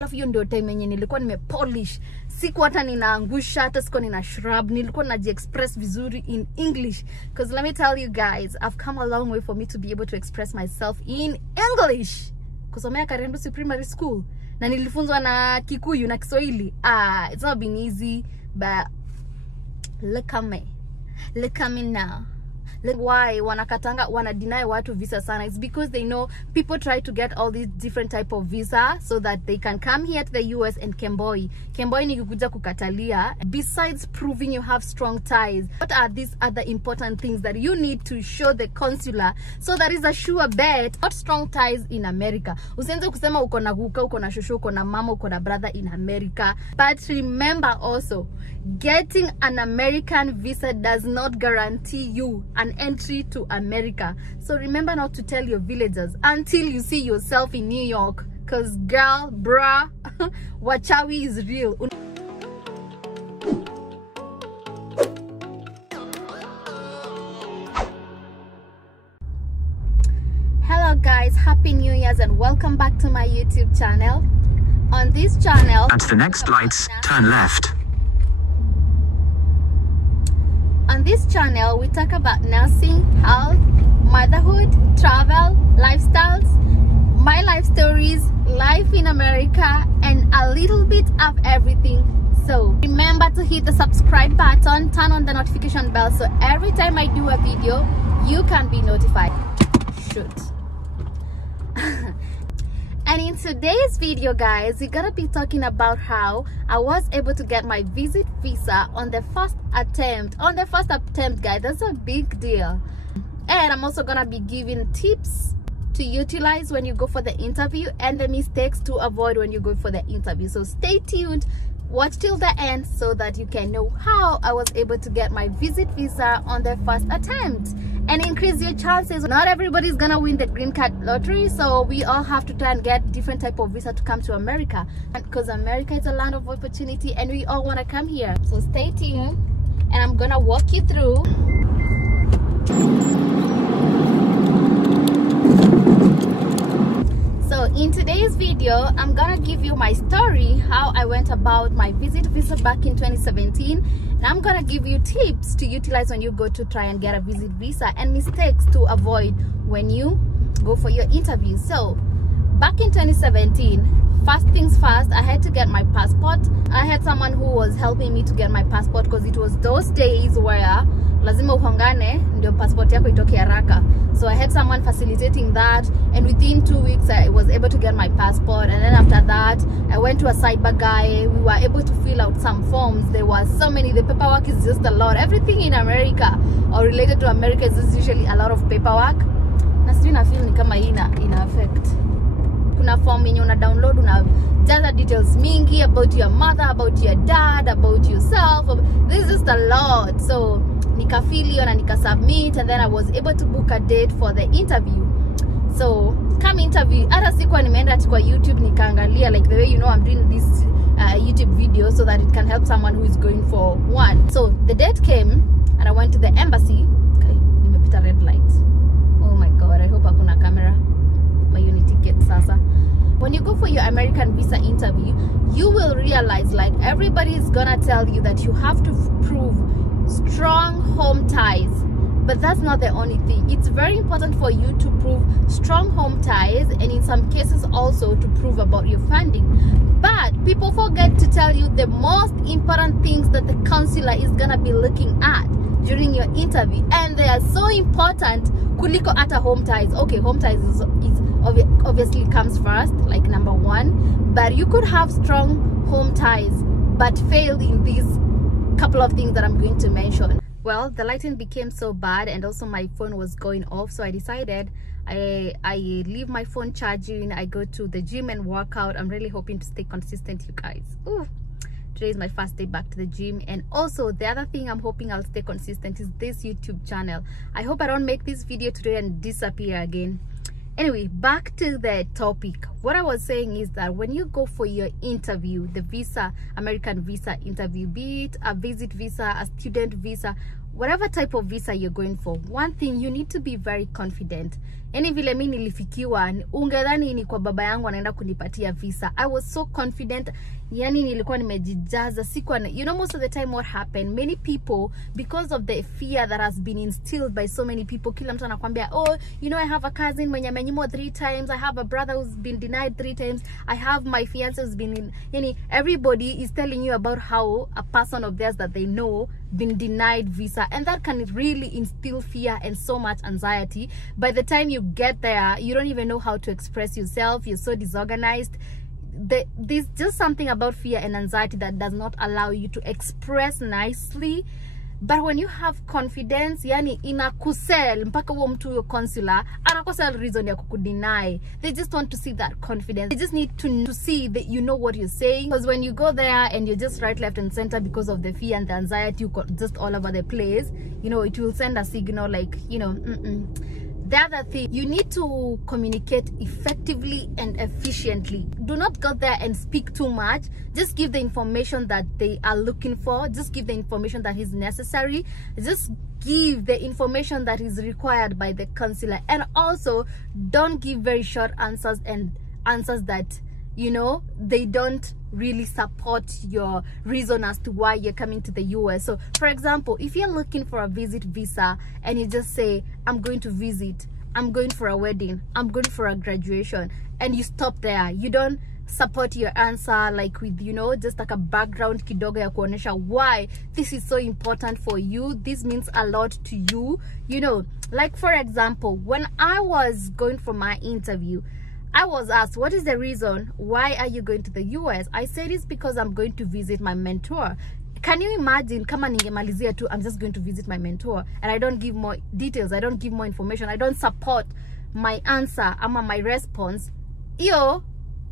Alafu hiyo ndio time yenye nilikuwa nimepolish. Siku hata ninaangusha, hata siku nina shrub, nilikuwa najiexpress vizuri in English. Because let me tell you guys, I've come a long way for me to be able to express myself in English. Kusomea Karendusi Primary School. Na nilifunzwa na Kikuyu na Kiswahili. It's not been easy, but look at me. Look at me now. Like why wanna deny watu visa sana? It's because they know people try to get all these different type of visa so that they can come here to the US and Kemboi ni kukuja kukatalia. Besides proving you have strong ties, what are these other important things that you need to show the consular so that is a sure bet not strong ties in America? Usianze kusema uko na guka, uko na shushu, uko na mama, uko na brother in America. But remember also, getting an American visa does not guarantee you an entry to America. So remember not to tell your villagers until you see yourself in New York. Cause girl, bruh, wachawi is real. Hello guys, happy New Year's and welcome back to my YouTube channel. On this channel, at the next lights, turn left. On this channel, we talk about nursing, health, motherhood, travel, lifestyles, my life stories, life in America, and a little bit of everything. So remember to hit the subscribe button, turn on the notification bell so every time I do a video, you can be notified. Shoot. And in today's video, guys, we're gonna be talking about how I was able to get my visit visa on the first attempt. On the first attempt, guys, that's a big deal. And I'm also gonna be giving tips to utilize when you go for the interview and the mistakes to avoid when you go for the interview. So stay tuned, watch till the end so that you can know how I was able to get my visit visa on the first attempt and increase your chances. Not everybody's gonna win the green card lottery, so we all have to try and get different type of visa to come to America, because America is a land of opportunity and we all want to come here. So stay tuned and I'm gonna walk you through. So in today's video, I'm gonna give you my story, how I went about my visit visa back in 2017, and I'm gonna give you tips to utilize when you go to try and get a visit visa and mistakes to avoid when you go for your interview. So back in 2017, first things first, I had to get my passport. I had someone who was helping me to get my passport because it was those days where lazima uhongane ndio passport yako itoke haraka. So I had someone facilitating that, and within 2 weeks I was able to get my passport. And then after that, I went to a cyber guy. We were able to fill out some forms. There was so many. The paperwork is just a lot. Everything in America or related to America is just usually a lot of paperwork. Na sijui na feel ni kama ina affect. Kuna form yenye una download, una jaza details mingi about your mother, about your dad, about yourself. This is just a lot. So nikafili na nikasubmit, and then I was able to book a date for the interview. So come interview, hata sikuwa nimeenda kwa YouTube nikaangalia, like the way you know I'm doing this YouTube video so that it can help someone who is going for one. So the date came and I went to the embassy. Okay, nimepita red light. Oh my god, I hope hakuna camera. My unit ticket sasa. When you go for your American visa interview, you will realize, like, everybody is gonna tell you that you have to prove strong home ties, but that's not the only thing. It's very important for you to prove strong home ties, and in some cases also to prove about your funding. But people forget to tell you the most important things that the consular is gonna be looking at during your interview, and they are so important kuliko ata home ties. Okay, home ties is obviously comes first, like number one, but you could have strong home ties but failed in these couple of things that I'm going to mention. Well, the lighting became so bad and also my phone was going off, so I decided I leave my phone charging, I go to the gym and work out. I'm really hoping to stay consistent, you guys. Ooh, today is my first day back to the gym. And also the other thing I'm hoping I'll stay consistent is this YouTube channel. I hope I don't make this video today and disappear again. Anyway, back to the topic. What I was saying is that when you go for your interview, the visa, American visa interview, be it a visit visa, a student visa, whatever type of visa you're going for, one thing, you need to be very confident. Yani vile mimi nilifikiwa, ungedhani ni kwa baba yangu anaenda kunipatia visa. I was so confident. Yani nilikuwa nimejijaza, sikuwa, you know, most of the time what happened, many people, because of the fear that has been instilled by so many people, kila mtu anakuambia, oh, you know, I have a cousin mwenye amenyimwa 3 times, I have a brother who's been denied 3 times, I have my fiance who's been in, yani, everybody is telling you about how a person of theirs that they know been denied visa, and that can really instill fear and so much anxiety. By the time you get there, you don't even know how to express yourself. You're so disorganized. There's just something about fear and anxiety that does not allow you to express nicely. But when you have confidence, yani inakusel mpaka huo mtu huyo consular anakosa reason ya kukudeny. They just want to see that confidence. They just need to see that you know what you're saying. Because when you go there and you're just right, left and center because of the fear and the anxiety, you got just all over the place, you know, it will send a signal like, you know, The other thing, you need to communicate effectively and efficiently. Do not go there and speak too much. Just give the information that they are looking for. Just give the information that is necessary. Just give the information that is required by the consular. And also, don't give very short answers and answers that, you know, they don't really support your reason as to why you're coming to the US. So for example, if you're looking for a visit visa and you just say, I'm going to visit, I'm going for a wedding, I'm going for a graduation, and you stop there, you don't support your answer like with, you know, just like a background kidogo ya kuonesha why this is so important for you, this means a lot to you, you know. Like for example, when I was going for my interview, I was asked, what is the reason? Why are you going to the US? I said it's because I'm going to visit my mentor. Can you imagine, kama ningemalizia tu, I'm just going to visit my mentor, and I don't give more details, I don't give more information, I don't support my answer, ama my response,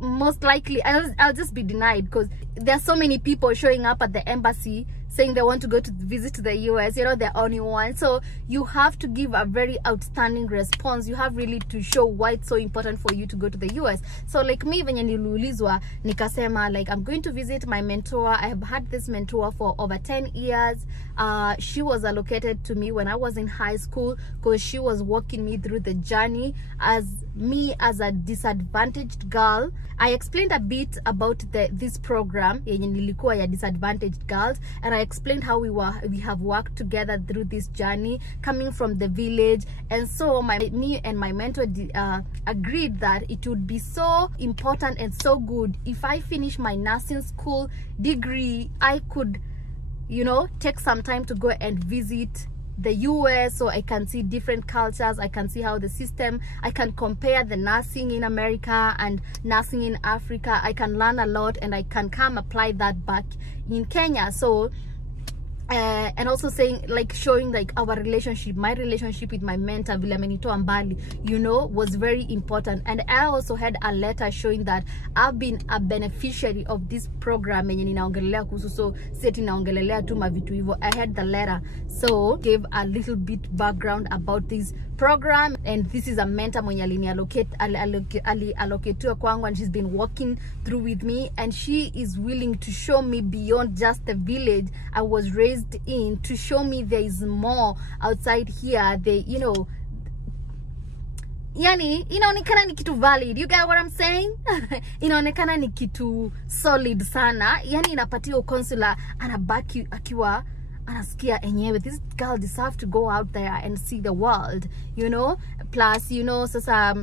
most likely I'll just be denied, because there are so many people showing up at the embassy saying they want to go to visit the US, you know, they're only one. So you have to give a very outstanding response. You have really to show why it's so important for you to go to the US. So like me, venye niliulizwa, nikasema like, I'm going to visit my mentor. I have had this mentor for over 10 years. She was allocated to me when I was in high school, because she was walking me through the journey as a disadvantaged girl. I explained a bit about this program yenye nilikuwa ya disadvantaged girls, and I explained how we have worked together through this journey, coming from the village. And so me and my mentor agreed that it would be so important and so good if I finish my nursing school degree, I could, you know, take some time to go and visit the US, so I can see different cultures, I can see how the system, I can compare the nursing in America and nursing in Africa. I can learn a lot, and I can come apply that back in Kenya. So and also saying, like, showing like our relationship, my relationship with my mentor vile amenitoa mbali, you know, was very important. And I also had a letter showing that I've been a beneficiary of this program yenye ninaongelelea kuhusu, so seti naongelelea tu mavitu hivyo. I had the letter, so gave a little bit background about this program. And this is a mentor mwenye allocated kwangu, and she's been working through with me, and she is willing to show me beyond just the village I was raised in, to show me there is more outside here. They, you know, yani inaonekana ni kitu valid. You get what I'm saying? Inaonekana ni kitu solid sana. Yani inapatia consular anabaki akiwa anasikia enyewe, this girl deserves to go out there and see the world, you know. Plus, you know, sasa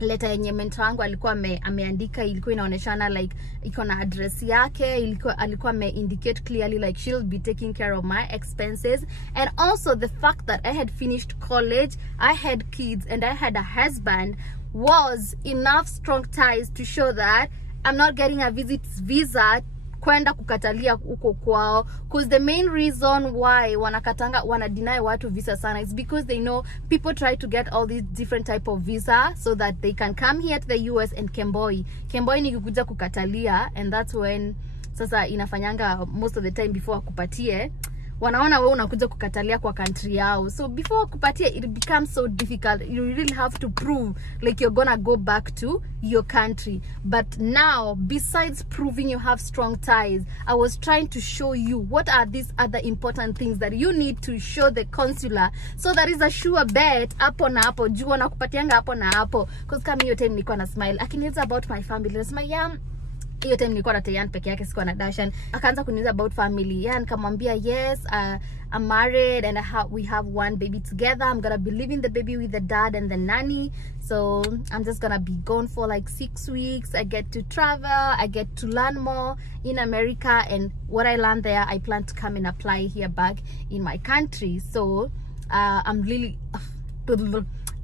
letter yenye mentor wangu alikuwa ameandika ilikuwa inaoneshana like iko na address yake, alikuwa indicate clearly like she'll be taking care of my expenses. And also the fact that I had finished college, I had kids, and I had a husband was enough strong ties to show that I'm not getting a visa kwenda kukatalia uko kwao. Because the main reason why wana deny watu visa sana is because they know people try to get all these different type of visa so that they can come here to the US and kemboi ni kukuja kukatalia. And that's when sasa inafanyanga most of the time before akupatie wanaona wewe unakuja kukatalia kwa country yao. So before kupatia, it becomes so difficult. You really have to prove like you're gonna go back to your country. But now, besides proving you have strong ties, I was trying to show you what are these other important things that you need to show the consular, so that is a sure bet hapo na hapo juu na kupatianga hapo na hapo. Because kama hiyo time nilikuwa na smile, it's about my family. Nasema yeah, hiyo time nilikuwa na Tayan peke yake, sikuwa na Dashan. Akaanza kuniuliza about family. Yeah, nikamwambia yes, I'm married and we have one baby together. I'm gonna be leaving the baby with the dad and the nanny. So I'm just gonna be gone for like 6 weeks. I get to travel, I get to learn more in America, and what I learned there, I plan to come and apply here back in my country. So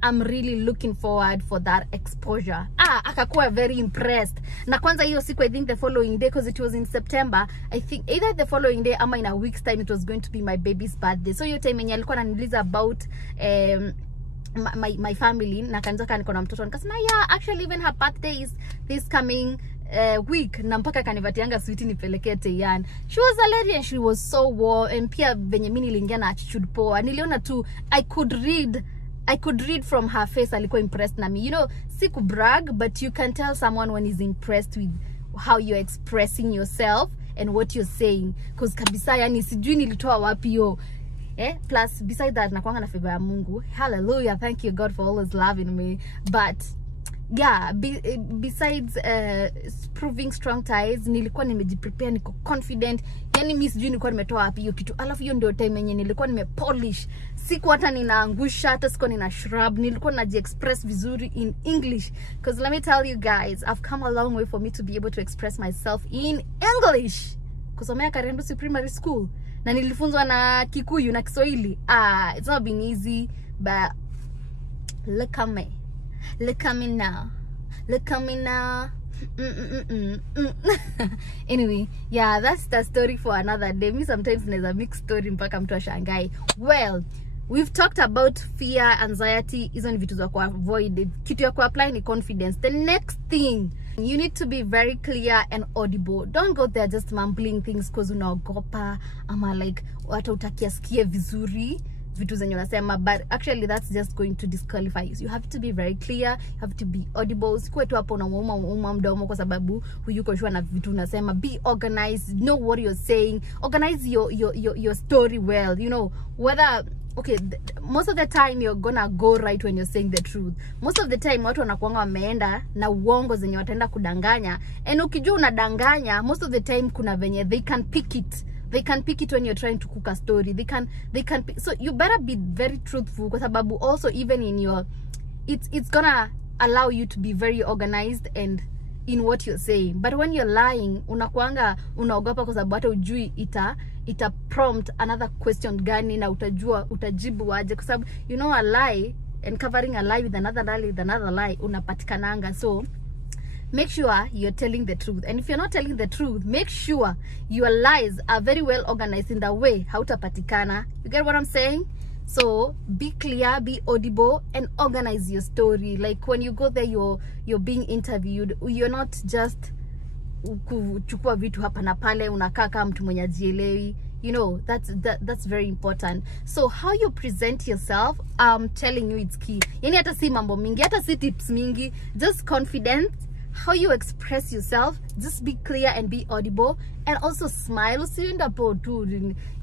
I'm really looking forward for that exposure. Akakuwa very impressed. Na kwanza hiyo siku, I think the following day, because it was in September, I think either the following day ama in a week's time, it was going to be my baby's birthday. So hiyo time yenye alikuwa ananiuliza about my family, na kanzoka niko na mtoto, nikasema yeah, actually even her birthday is this coming week, na mpaka kanivatianga sweet nipelekee Tayan. She was a lady and she was so warm, and pia venye mimi niliingia na attitude poa, niliona tu I could read from her face alikuwa impressed na me. You know, siku brag, but you can tell someone when he's impressed with how you're expressing yourself and what you're saying. Because kabisa yani sijui nilitoa wapi yo. Plus besides that, nakuanga na favor ya Mungu. Hallelujah, thank you God for always loving me. But yeah, besides proving strong ties, nilikuwa nimejiprepare, niko confident. Yani mimi sijui nilikuwa nimetoa wapi hiyo kitu. Alafu hiyo ndio time yenye nilikuwa nimepolish. Siku hata ninaangusha, hata siku nina shrub, nilikuwa naji-express vizuri in English. Because let me tell you guys, I've come a long way for me to be able to express myself in English. Kusomea Karendusi Primary School. Na nilifunzwa na Kikuyu na Kiswahili. It's not been easy, but look at me. Look at me now. Look at me now. Anyway, yeah, that's the story for another day. Me sometimes there's a mixed story mpaka mtu ashangai. Well, we've talked about fear, anxiety, hizo ni vitu za avoid. Kitu ya apply ni confidence. The next thing, you need to be very clear and audible. Don't go there just mumbling things because unaogopa ama like watu utakiasikie vizuri vitu zenye unasema, but actually that's just going to disqualify you. You have to be very clear, you have to be audible. Sikuwe tu hapo unauma mdomo kwa sababu huyuko sure na vitu unasema. Be organized, know what you're saying, organize your story well. You know, whether okay, most of the time you're gonna go right when you're saying the truth. Most of the time watu wanakuanga wameenda na uongo zenye wataenda kudanganya, and ukijua unadanganya, most of the time kuna venye they can pick it. They can pick it when you're trying to cook a story. They can so you better be very truthful, kwa sababu also even in your it's gonna allow you to be very organized and in what you're saying. But when you're lying, unakuanga unaogopa kwa sababu hata ujui ita prompt another question gani na utajua utajibu aje, kwa sababu you know a lie and covering a lie with another lie unapatikananga. So make sure you're telling the truth. And if you're not telling the truth, make sure your lies are very well organized in the way hautapatikana. You get what I'm saying? So be clear, be audible, and organize your story. Like when you go there, you're being interviewed. You're not just kuchukua vitu hapa na pale unakaa kama mtu mwenye hajielewi. You know, that's very important. So how you present yourself, I'm telling you, it's key. Yani hata si mambo mingi, hata si tips mingi, just confidence. How you express yourself, just be clear and be audible, and also smile.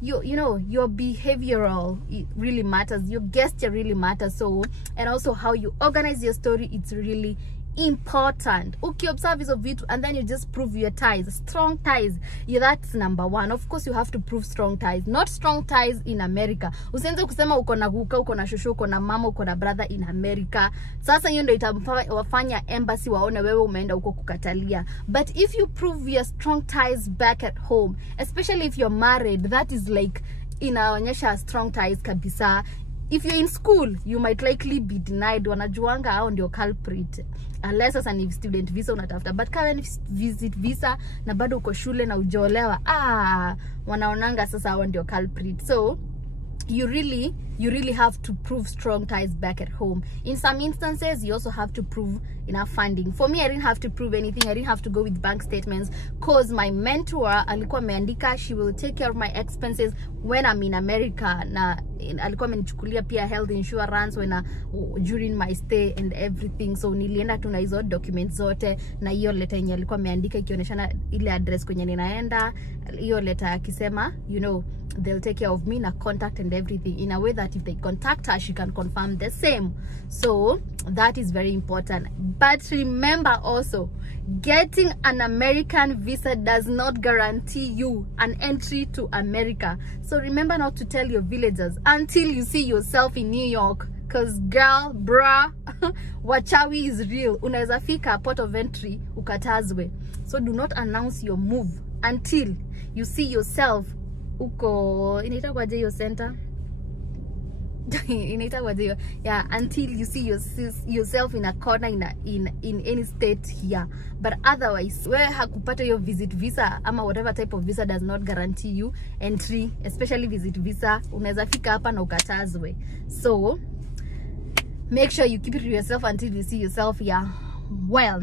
You know, your behavioral, it really matters. Your gesture really matters. So, and also how you organize your story, it's really important. Okay, observe hizo vitu, and then you just prove your ties, strong ties. Yeah, that's number one. Of course you have to prove strong ties, not strong ties in America. Usianze kusema uko na guka, uko na shushu, uko na mama, uko na brother in America. Sasa hiyo ndio itawafanya embassy waone wewe umeenda huko kukatalia. But if you prove your strong ties back at home, especially if you're married, that is like inaonyesha strong ties kabisa. If you're in school, you might likely be denied. Wanajuanga hao ndio culprit, unless as an student visa unatafuta. But kama ni visit visa na bado uko shule na ujolewa, wanaonanga sasa hao ndio culprit. So you really have to prove strong ties back at home. In some instances, you also have to prove enough funding. For me, I didn't have to prove anything. I didn't have to go with bank statements because my mentor alikuwa ameandika she will take care of my expenses when I'm in America, na alikuwa amenichukulia pia health insurance when during my stay and everything. So nilienda tu na hizo documents zote, na hiyo letter yenye alikuwa ameandika ikionyeshana ile address kwenye ninaenda, hiyo letter akisema you know they'll take care of me, na contact and everything, in a way that if they contact her, she can confirm the same. So that is very important. But remember also, getting an American visa does not guarantee you an entry to America. So remember not to tell your villagers until you see yourself in New York, because girl, bruh, wachawi is real. Unaweza fika port of entry ukatazwe. So do not announce your move until you see yourself uko inaitwaje hiyo center inaitwaje hiyo, yeah, until you see yourself in a corner in any state here. But otherwise, where hakupata your visit visa ama whatever type of visa does not guarantee you entry, especially visit visa. Unaweza fika hapa na ukatazwe. So make sure you keep it to yourself until you see yourself here. Well,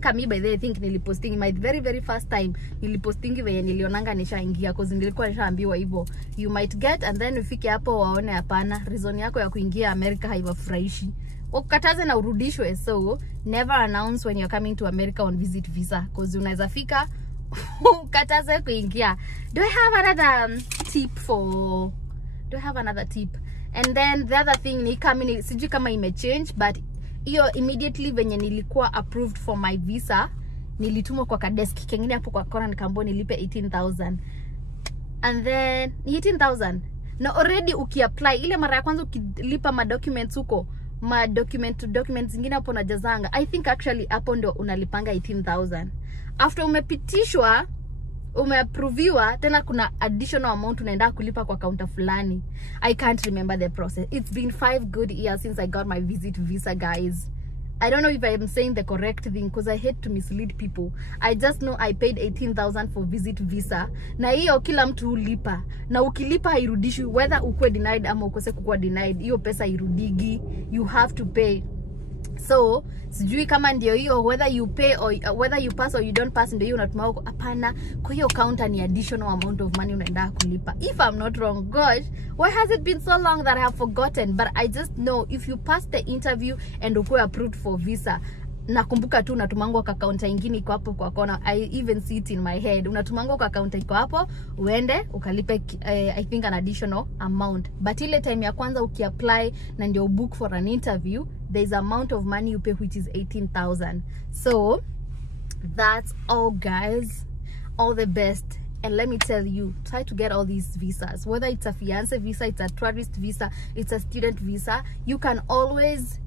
kami by the way, I think niliposting my very first time nilipostingi venye nilionanga nishaingia, cause nilikuwa nishaambiwa hivyo you might get, and then ufike hapo waone hapana, reason yako ya kuingia America haibafurahishi, ukataze na urudishwe. So never announce when you're coming to America on visit visa, cause unaweza fika ukataze kuingia. Do I have another tip? And then the other thing ni kama sijui kama imechange, but hiyo immediately venye nilikuwa approved for my visa, nilitumwa kwa kadesk kengine hapo kwa kona, nikaambiwa nilipe 18,000. And then 18,000 na already ukiapply ile mara ya kwanza ukilipa ma documents huko, documents zingine hapo najazanga, I think actually hapo ndo unalipanga 18,000. After umepitishwa, umeapproviwa, tena kuna additional amount unaenda kulipa kwa counter fulani. I can't remember the process. It's been 5 good years since I got my visit visa, guys. I don't know if I am saying the correct thing because I hate to mislead people. I just know I paid 18,000 for visit visa. Na hiyo kila mtu hulipa. Na ukilipa hairudishwi, whether ukwe denied ama ukose kukua denied, hiyo pesa irudigi. You have to pay. So sijui kama ndio hiyo, whether you pay or whether you pass or you don't pass, ndio hiyo unatuma huko. Hapana, kwa hiyo counter ni additional amount of money unaenda kulipa. If I'm not wrong, gosh, why has it been so long that I have forgotten? But I just know if you pass the interview and ukwe approved for visa, nakumbuka tu unatumangwa kwa counter ingine iko hapo kwa kona. I even see it in my head. Unatumangwa kwa counter iko hapo, uende ukalipe I think an additional amount. But ile time ya kwanza ukiapply na ndio book for an interview, there's amount of money you pay which is 18,000. So that's all, guys. All the best. And let me tell you, try to get all these visas, whether it's a fiance visa, it's a tourist visa, it's a student visa. You can always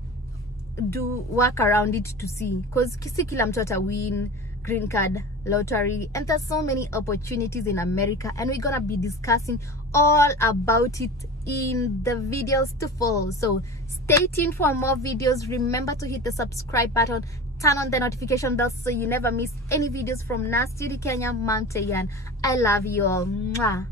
work around it to see, because kisi kila mtu ata win green card lottery, and there's so many opportunities in America, and we're gonna be discussing all about it in the videos to follow. So stay tuned for more videos. Remember to hit the subscribe button, turn on the notification bell so you never miss any videos from Nasty Kenya Mountain. I love you all. Mwah.